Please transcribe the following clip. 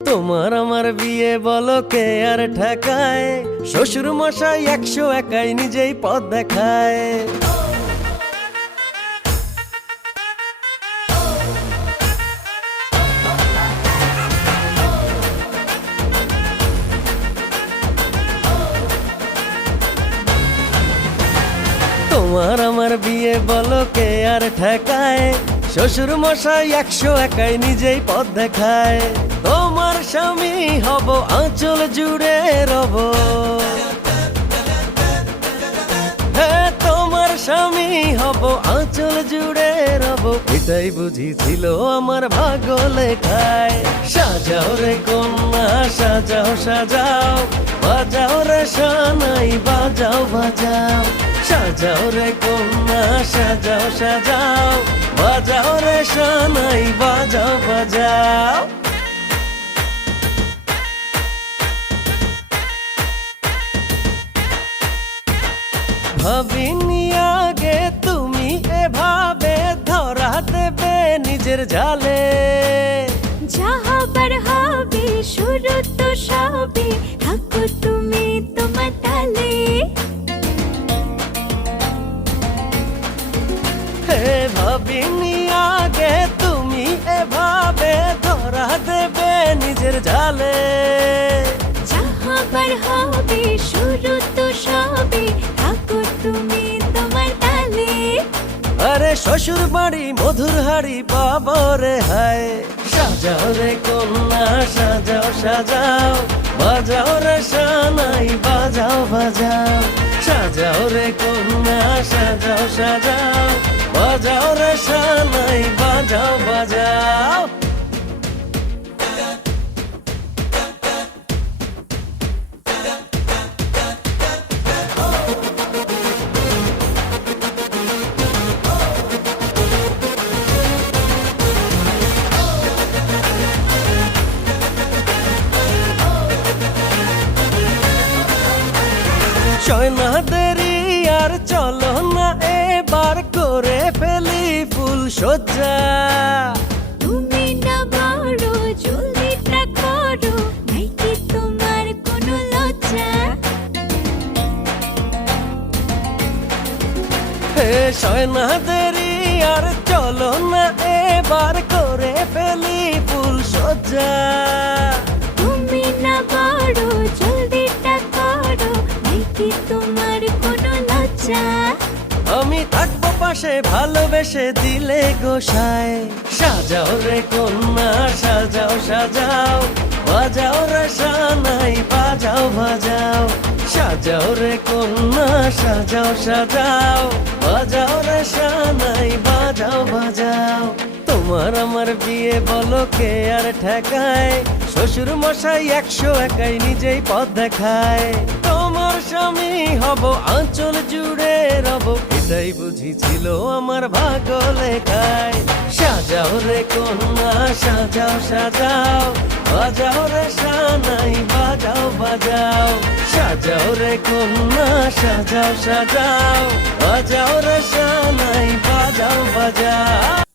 তোমার আমার বিয়ে বলো কে আর ঠেকায়, শ্বশুর মশাই 101 নিজেই পথ দেখায়। তোমার আমার বিয়ে বলো কে আর ঠেকায়, শ্বশুর মশাই 101 নিজেই পথ দেখায়। তোমার স্বামী হব আঁচল জুড়ে রব, হ্যাঁ তোমার স্বামী হব আঁচল জুড়ে রব। এটাই বুঝিছিল আমার ভাগ্য লেখায়। সাজাও রে কন্যা সাজাও সাজাও, বাজাও রে সানাই বাজাও বাজাও। সাজাও রে কন্যা সাজাও সাজাও, বাজাও রে সানাই বাজাও বাজাও। ভাবিনি আগে তুমি এভাবে ধরা দেবে নিজের জালে। যা হবার হবে শুরু তো সবে, থাকো তুমি তোমার তালে। হে ভাবিনি আগে তুমি এভাবে ধরা দেবে নিজের জালে। যা হবার হবে শুরু তো সবে, থাকো তুমি তোমার তালে। আরে শ্বশুর বাড়ি মধুর হাড়ি পাবো রে হায়। সাজাও রে কন্যা সাজাও সাজাও, বাজাও রে সানাই বাজাও বাজাও। সাজাও রে কন্যা সাজাও সাজাও, বাজাও রে সানাই বাজাও বাজাও। চয় না দেরি আর চলো না এবার করে ফেলি ফুল সজ্জা। তুমি না বড় জলদিটা করো, নাই কি তোমার কোনো লজ্জা? হে চয় না দেরি আর চলো না এবার করে ফেলি ফুল সজ্জা। তুমি না বড় জলদিটা করো, নাই কি তোমার কোনো লজ্জা? আমি থাকবো পাশে ভালোবেসে দিলে গোসায়। সাজাও রে কন্যা সাজাও সাজাও, বাজাও রে সানাই বাজাও বাজাও। সাজাও রে কন্যা সাজাও সাজাও, বাজাও রে সানাই বাজাও বাজাও। তোমার আমার বিয়ে বলো কে আর ঠেকায়, শ্বশুর মশাই 101 নিজেই পথ দেখায়। তোমার স্বামী হব আঁচল জুড়ে রব, এটাই বুঝিছিল আমার ভাগ্য লেখায়। সাজাও রে কন্যা সাজাও সাজাও, বাজাও রে সানাই বাজাও বাজাও। সাজাও রে কন্যা সাজাও সাজাও, বাজাও রে সানাই বাজাও বাজাও।